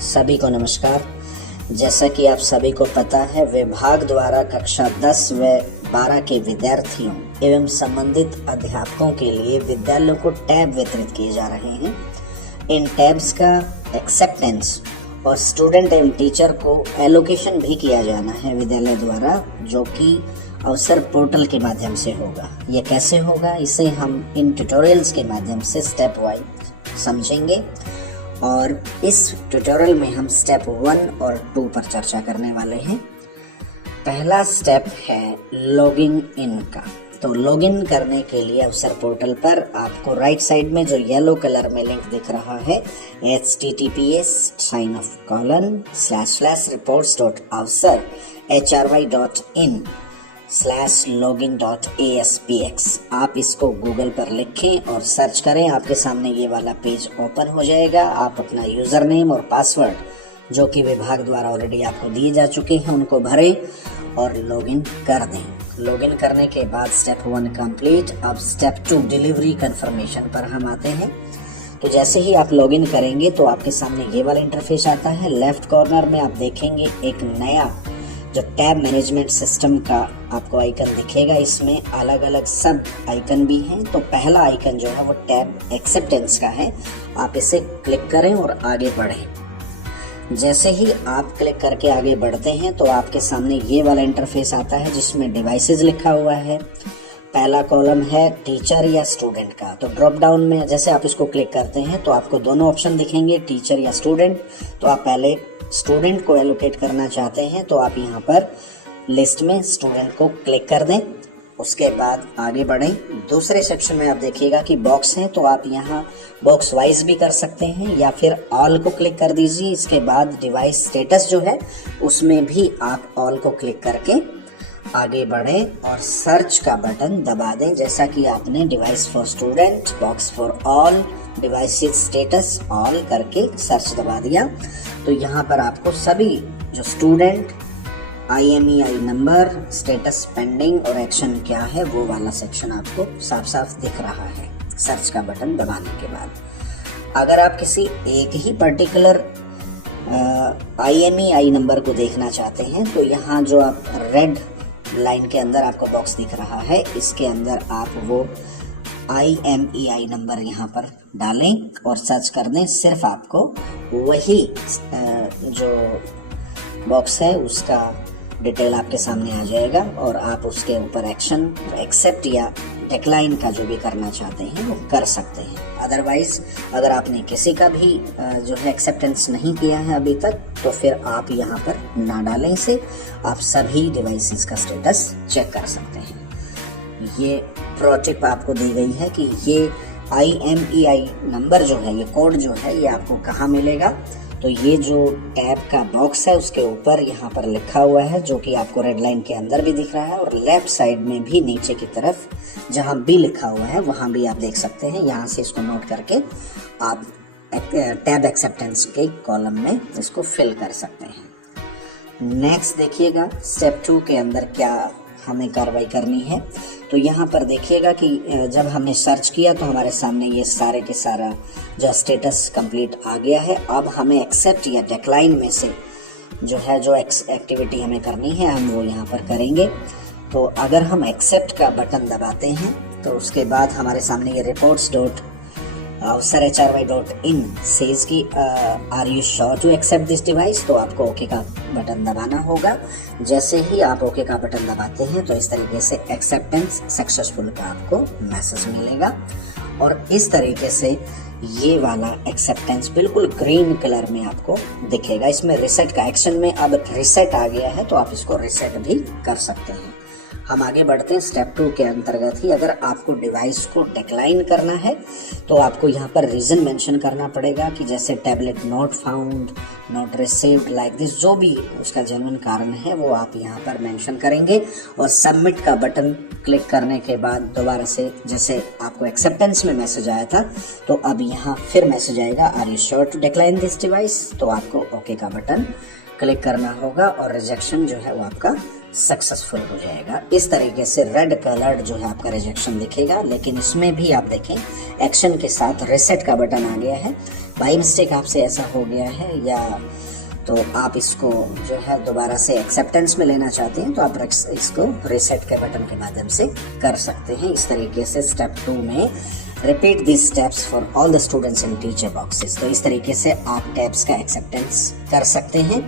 सभी को नमस्कार। जैसा कि आप सभी को पता है, विभाग द्वारा कक्षा 10 व 12 के विद्यार्थियों एवं संबंधित अध्यापकों के लिए विद्यालयों को टैब वितरित किए जा रहे हैं। इन टैब्स का एक्सेप्टेंस और स्टूडेंट एवं टीचर को एलोकेशन भी किया जाना है विद्यालय द्वारा, जो कि अवसर पोर्टल के माध्यम से होगा। यह कैसे होगा, इसे हम इन ट्यूटोरियल्स के माध्यम से स्टेप वाइज समझेंगे और इस ट्यूटोरियल में हम स्टेप 1 और 2 पर चर्चा करने वाले हैं। पहला स्टेप है लॉगिन इन का। तो लॉगिन करने के लिए अवसर पोर्टल पर आपको राइट साइड में जो येलो कलर में लिंक दिख रहा है https://reports.avsar.hrY.in/login.aspx। आप इसको गूगल पर लिखें और सर्च करें, आपके सामने ये वाला पेज ओपन हो जाएगा। आप अपना यूजर नेम और पासवर्ड जो कि विभाग द्वारा ऑलरेडी आपको दिए जा चुके हैं उनको भरें और लॉगिन कर दें। लॉगिन करने के बाद स्टेप 1 कंप्लीट। अब स्टेप 2 डिलीवरी कंफर्मेशन पर हम आते हैं। तो जैसे ही आप लॉगिन करेंगे तो आपके सामने ये वाला इंटरफेस आता है। लेफ्ट कॉर्नर में आप देखेंगे एक नया जो टैब मैनेजमेंट सिस्टम का आपको आइकन दिखेगा। इसमें अलग अलग सब आइकन भी हैं। तो पहला आइकन जो है वो टैब एक्सेप्टेंस का है। आप इसे क्लिक करें और आगे बढ़ें। जैसे ही आप क्लिक करके आगे बढ़ते हैं तो आपके सामने ये वाला इंटरफेस आता है जिसमें डिवाइसेस लिखा हुआ है। पहला कॉलम है टीचर या स्टूडेंट का। तो ड्रॉप डाउन में जैसे आप इसको क्लिक करते हैं तो आपको दोनों ऑप्शन दिखेंगे, टीचर या स्टूडेंट। तो आप पहले स्टूडेंट को एलोकेट करना चाहते हैं तो आप यहाँ पर लिस्ट में स्टूडेंट को क्लिक कर दें। उसके बाद आगे बढ़ें। दूसरे सेक्शन में आप देखिएगा कि बॉक्स हैं, तो आप यहाँ बॉक्स वाइज भी कर सकते हैं या फिर ऑल को क्लिक कर दीजिए। इसके बाद डिवाइस स्टेटस जो है उसमें भी आप ऑल को क्लिक करके आगे बढ़ें और सर्च का बटन दबा दें। जैसा कि आपने device for student, box for all, device status all करके सर्च दबा दिया तो यहाँ पर आपको सभी जो student, IMEI number, status pending और एक्शन क्या है वो वाला सेक्शन आपको साफ साफ दिख रहा है सर्च का बटन दबाने के बाद। अगर आप किसी एक ही पर्टिकुलर IMEI नंबर को देखना चाहते हैं तो यहाँ जो आप रेड लाइन के अंदर आपको बॉक्स दिख रहा है, इसके अंदर आप वो IMEI नंबर यहाँ पर डालें और सर्च कर दें। सिर्फ आपको वही जो बॉक्स है उसका डिटेल आपके सामने आ जाएगा और आप उसके ऊपर एक्शन, एक्सेप्ट या डिक्लाइन का जो भी करना चाहते हैं वो कर सकते हैं। अदरवाइज अगर आपने किसी का भी जो है एक्सेप्टेंस नहीं किया है अभी तक तो फिर आप यहाँ पर ना डालें इसे, आप सभी डिवाइसेस का स्टेटस चेक कर सकते हैं। ये प्रो टिप आपको दी गई है कि ये IMEI नंबर जो है, ये कोड जो है, ये आपको कहाँ मिलेगा। तो ये जो टैब का बॉक्स है उसके ऊपर यहाँ पर लिखा हुआ है जो कि आपको रेड लाइन के अंदर भी दिख रहा है और लेफ्ट साइड में भी नीचे की तरफ जहाँ भी लिखा हुआ है वहाँ भी आप देख सकते हैं। यहाँ से इसको नोट करके आप टैब एक्सेप्टेंस के कॉलम में इसको फिल कर सकते हैं। नेक्स्ट देखिएगा स्टेप 2 के अंदर क्या हमें कार्रवाई करनी है। तो यहाँ पर देखिएगा कि जब हमने सर्च किया तो हमारे सामने ये सारे के सारा जो स्टेटस कंप्लीट आ गया है। अब हमें एक्सेप्ट या डिक्लाइन में से जो है जो एक्टिविटी हमें करनी है हम वो यहाँ पर करेंगे। तो अगर हम एक्सेप्ट का बटन दबाते हैं तो उसके बाद हमारे सामने ये reports.avsar.hry.in सेज की are you sure to accept this device. तो आपको ओके का बटन दबाना होगा। जैसे ही आप ओके का बटन दबाते हैं तो इस तरीके से एक्सेप्टेंस सक्सेसफुल का आपको मैसेज मिलेगा और इस तरीके से ये वाला एक्सेप्टेंस बिल्कुल ग्रीन कलर में आपको दिखेगा। इसमें रिसेट का एक्शन में अब रिसेट आ गया है तो आप इसको रिसेट भी कर सकते हैं। हम आगे बढ़ते हैं स्टेप 2 के अंतर्गत ही। अगर आपको डिवाइस को डिक्लाइन करना है तो आपको यहाँ पर रीजन मेंशन करना पड़ेगा कि जैसे tablet not found, not received, like this, जो भी उसका जेन्युइन कारण है वो आप यहाँ पर मेंशन करेंगे और सबमिट का बटन क्लिक करने के बाद दोबारा से जैसे आपको एक्सेप्टेंस में मैसेज आया था तो अब यहाँ फिर मैसेज आएगा are you sure to decline this device. तो आपको ओके का बटन क्लिक करना होगा और रिजेक्शन जो है वो आपका सक्सेसफुल हो जाएगा। इस तरीके से रेड कलर्ड जो है आपका रिजेक्शन दिखेगा, लेकिन इसमें भी आप देखें एक्शन के साथ रिसेट का बटन आ गया है। बाई मिस्टेक आपसे ऐसा हो गया है या तो आप इसको जो है दोबारा से एक्सेप्टेंस में लेना चाहते हैं तो आप इसको रीसेट के बटन के माध्यम से कर सकते हैं। इस तरीके से स्टेप 2 में repeat this steps for all the students in teacher boxes. तो इस तरीके से आप टैब्स का एक्सेप्टेंस कर सकते हैं।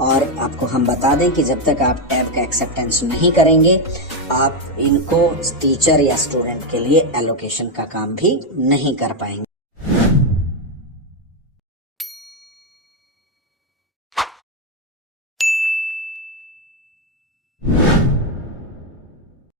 और आपको हम बता दें कि जब तक आप टैब का एक्सेप्टेंस नहीं करेंगे आप इनको टीचर या स्टूडेंट के लिए एलोकेशन का काम भी नहीं कर पाएंगे।